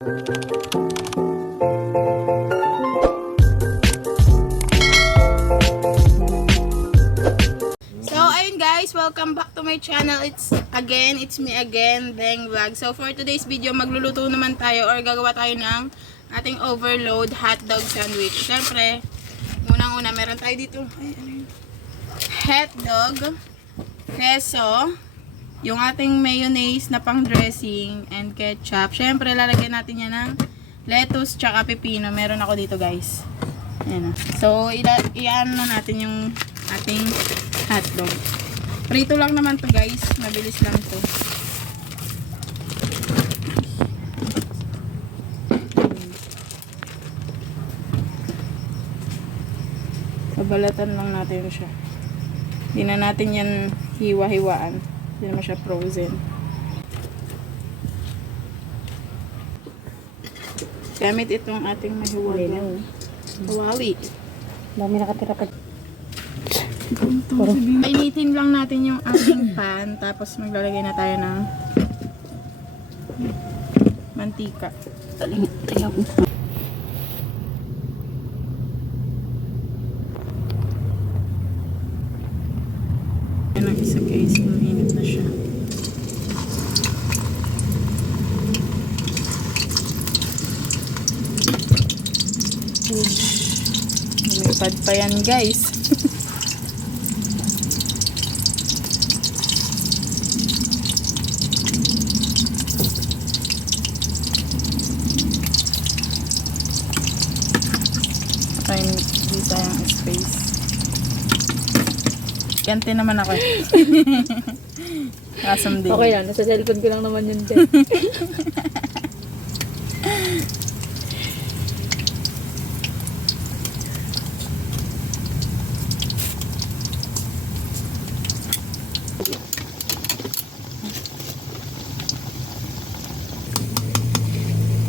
Guys, welcome back to my channel. It's me again, Deng Vlog. So for today's video, magluluto naman tayo or gagawa tayo ng ating overload hotdog sandwich. Siyempre, unang-una meron tayo dito hotdog, queso, yung ating mayonnaise na pang dressing and ketchup. Siyempre, lalagyan natin yan ng lettuce tsaka pepino. Meron ako dito, guys. Ayan. So, i-ano na natin yung ating hotdog. Prito lang naman to, guys. Mabilis lang to. Babalatan lang natin siya. Hindi na natin yan hiwa-hiwaan. Hindi naman siya frozen. Gamit itong ating mahiwagang kawali. Dami nakatira pa. Painitin lang natin yung ating pan, tapos maglalagay na tayo ng mantika. Yan ang isa, guys, mainit na siya. Lumipad pa yan, guys. Hindi sayang space. Kante naman ako. Kasam din. Okay lang, nasa cellphone ko lang naman yun dyan.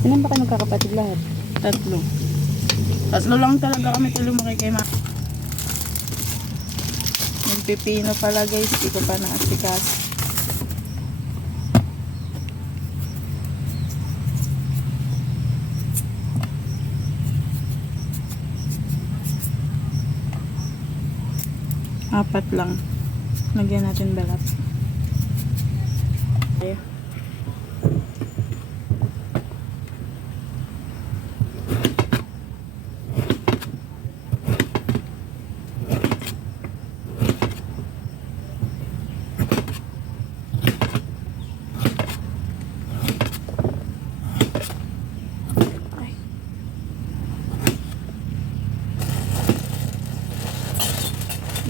Ilan ba kayo magkakapatid lahat? Tatlo. Tatlo lang talaga kami lumaki kay Ma. Yung pipino pala, guys, di ko pa naasikas. Apat lang. Lagyan natin balat. Okay.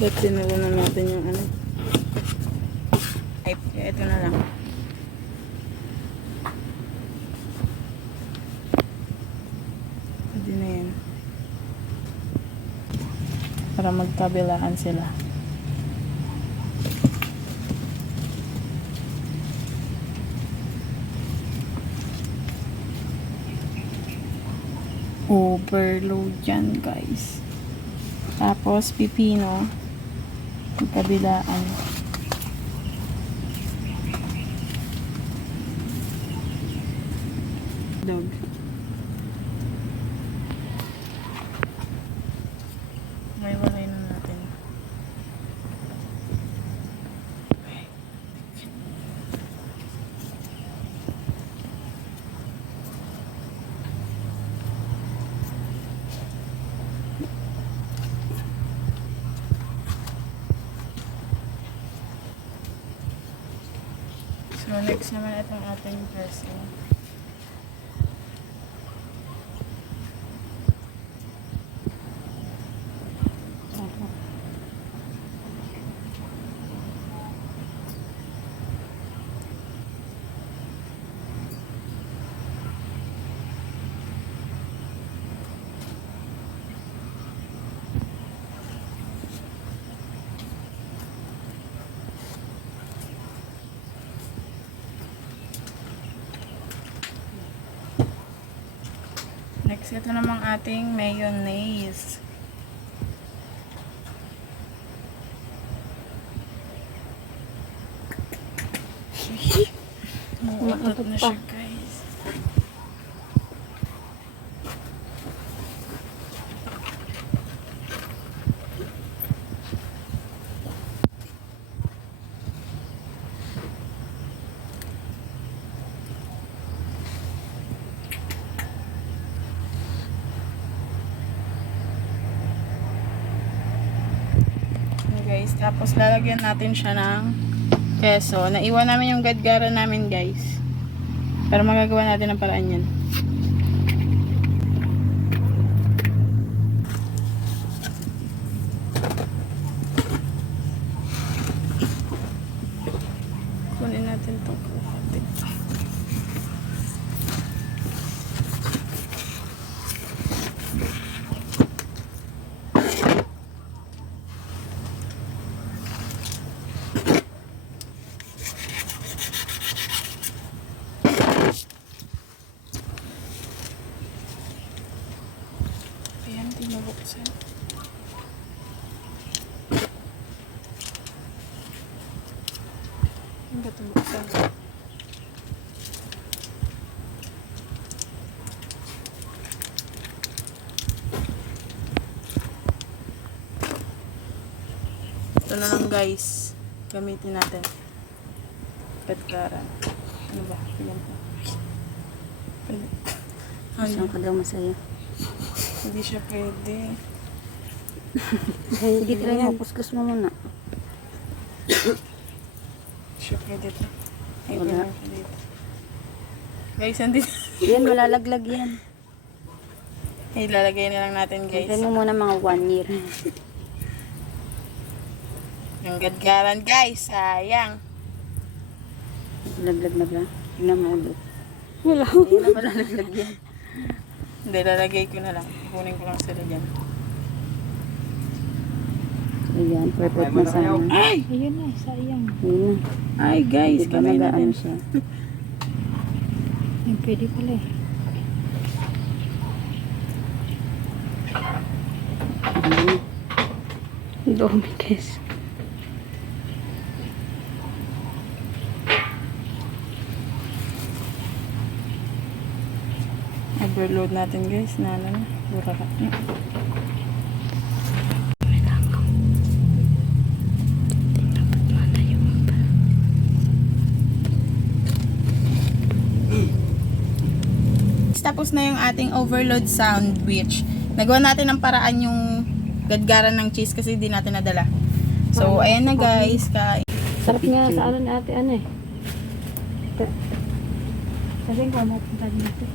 Ba't tinalo na natin yung ano? Ay, ito na lang. Pwede na yan. Para magkabilaan sila. Overload yan, guys. Tapos, pipino. Kabilaan. Dog. Walay na natin. So, next naman itong ating dressing. Next, ito namang ating mayonnaise. Umatot na siya, guys. guys. Tapos lalagyan natin siya ng keso. Naiwan namin yung gadgara namin guys. Pero magagawa natin ang paraan yan. Kunin natin itong kalahati. Ayan, di mabuksan. Ang gato buksan. Ito na lang guys. Gamitin natin. Petkaran. Ano ba? Tingnan ko. Pwede. Ay, Saan ka daw masaya? hindi siya pwede. Sige, try mo. Kuskus mo muna. Hindi siya pwede ito. Ay, Wala. wala siya dito. Guys, andito. Yan, malalaglag yan. Ay, lalagay na lang natin guys. Try mo muna mga 1 year. Yung gadgaran guys, sayang. Laglag na ba? Tingnan mo ulit. Wala. Ayan na, malalaglag yan. Hindi, lalagay ko na lang. Kunin ko lang sila dyan. Ayan, perfect na sana. Ay! Ayun na, sayang. Ayun na. Ay guys, Diba kamay na nag-ano din. siya? Ay, pwede pala eh. Ang dumi guys. Overload natin guys. Nala na. Burakat na. Tapos na yung ating overload sandwich. Nagawa natin ng paraan yung gadgaran ng cheese kasi hindi natin nadala. So, ayan na guys. Kain. Sarap nga sa ano ni ate, ano eh. Kasi ko mapunta dito.